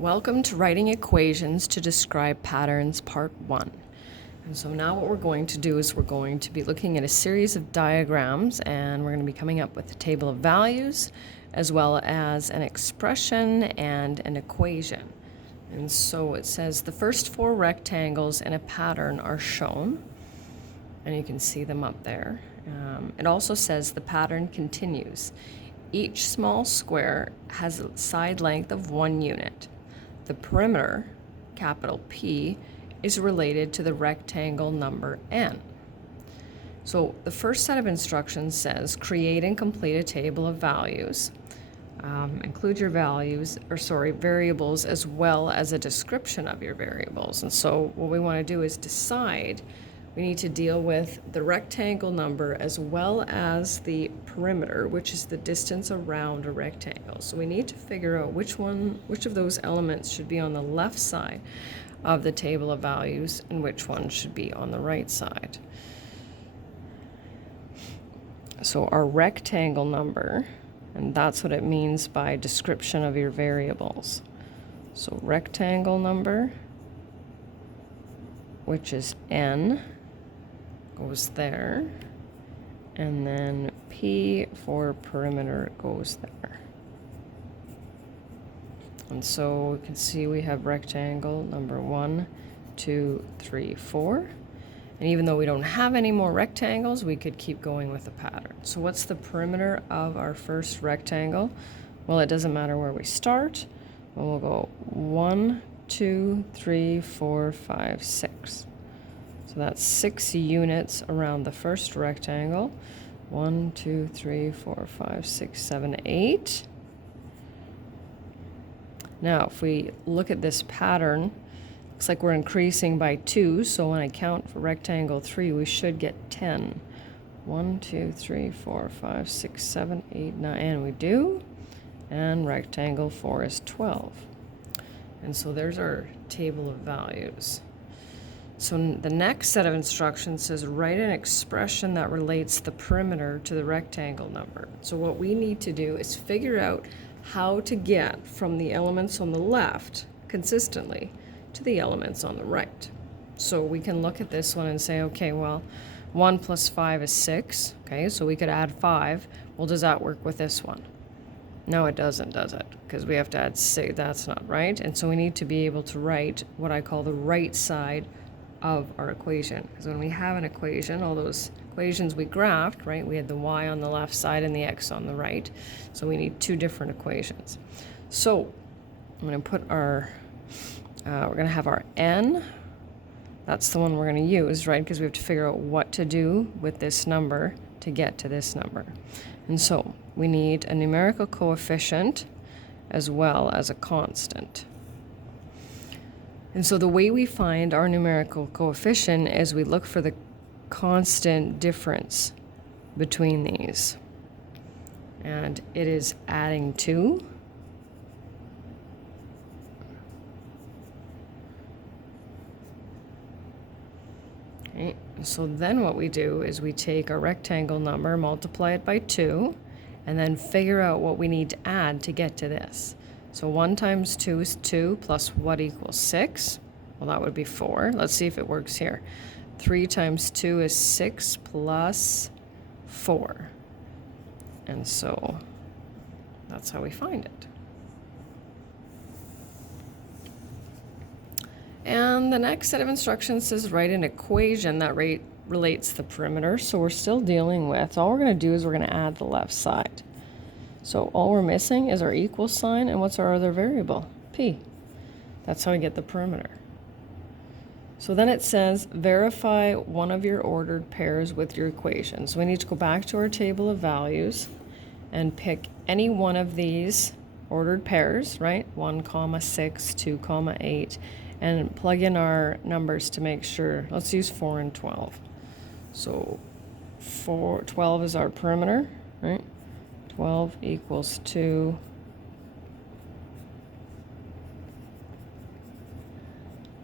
Welcome to Writing Equations to Describe Patterns, Part 1. And so now what we're going to do is we're going to be looking at a series of diagrams, and we're going to be coming up with a table of values as well as an expression and an equation. And so it says the first four rectangles in a pattern are shown, and you can see them up there. It also says the pattern continues. Each small square has a side length of 1 unit. The perimeter, capital P, is related to the rectangle number n. So the first set of instructions says create and complete a table of values. Include your variables as well as a description of your variables. And so what we want to do is decide. We need to deal with the rectangle number as well as the perimeter, which is the distance around a rectangle. So we need to figure out which of those elements should be on the left side of the table of values and which one should be on the right side. So our rectangle number, and that's what it means by description of your variables. So rectangle number, which is n, goes there, and then P for perimeter goes there. And so we can see we have rectangle number 1, 2, 3, 4. And even though we don't have any more rectangles, we could keep going with the pattern. So what's the perimeter of our first rectangle? Well, it doesn't matter where we start. We'll go 1, 2, 3, 4, 5, 6. So that's 6 units around the first rectangle. 1, 2, 3, 4, 5, 6, 7, 8. Now, if we look at this pattern, looks like we're increasing by 2. So when I count for rectangle 3, we should get 10. 1, 2, 3, 4, 5, 6, 7, 8, 9, and we do. And rectangle 4 is 12. And so there's our table of values. So the next set of instructions says write an expression that relates the perimeter to the rectangle number. So what we need to do is figure out how to get from the elements on the left consistently to the elements on the right. So we can look at this one and say, okay, well, 1 plus 5 is 6. Okay, so we could add 5. Well, does that work with this one? No, it doesn't, does it? Because we have to add 6. That's not right. And so we need to be able to write what I call the right side of our equation. Because when we have an equation, all those equations we graphed, right, we had the y on the left side and the x on the right. So we need two different equations. So I'm going to put our, we're going to have our n. That's the one we're going to use, right, because we have to figure out what to do with this number to get to this number. And so we need a numerical coefficient as well as a constant. And so the way we find our numerical coefficient is we look for the constant difference between these. And it is adding 2. Okay, so then what we do is we take our rectangle number, multiply it by 2, and then figure out what we need to add to get to this. So 1 times 2 is 2, plus what equals 6? Well, that would be 4. Let's see if it works here. 3 times 2 is 6 plus 4. And so that's how we find it. And the next set of instructions says write an equation that relates the perimeter. So we're still dealing with, all we're going to do is we're going to add the left side. So all we're missing is our equal sign, and what's our other variable? P. That's how we get the perimeter. So then it says verify one of your ordered pairs with your equation. So we need to go back to our table of values and pick any one of these ordered pairs, right? 1, 6, 2, 8, and plug in our numbers to make sure. Let's use 4 and 12. So 12 is our perimeter, right? 12 equals 2.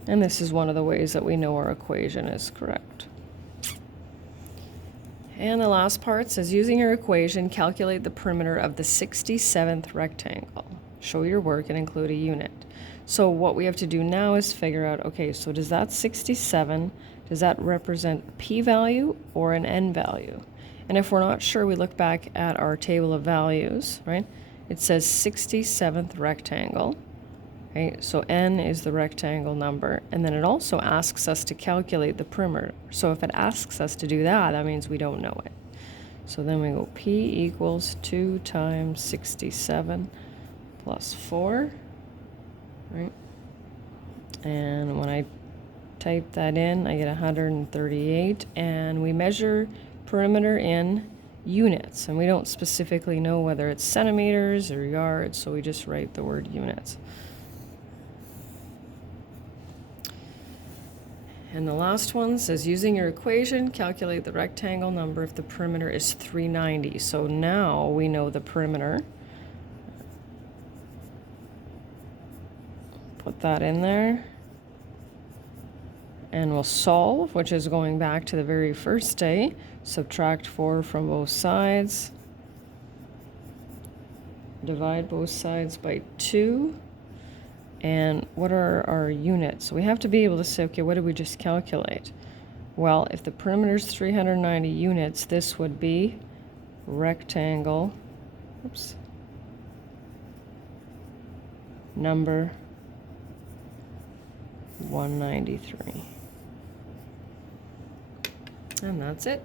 And this is one of the ways that we know our equation is correct. And the last part says, using your equation, calculate the perimeter of the 67th rectangle. show your work and include a unit. So what we have to do now is figure out, okay, so does that 67, does that represent a p-value or an n-value? And if we're not sure, we look back at our table of values, right? It says 67th rectangle, right? So n is the rectangle number, and then it also asks us to calculate the perimeter. So if it asks us to do that, that means we don't know it. So then we go p equals 2 times 67 plus 4, right? And when I type that in, I get 138, and we measure perimeter in units, and we don't specifically know whether it's centimeters or yards, so we just write the word units. And the last one says, using your equation, calculate the rectangle number if the perimeter is 390. So now we know the perimeter. Put that in there. And we'll solve, which is going back to the very first day. Subtract 4 from both sides. Divide both sides by 2. And what are our units? So we have to be able to say, okay, what did we just calculate? Well, if the perimeter is 390 units, this would be rectangle, number 193. And that's it.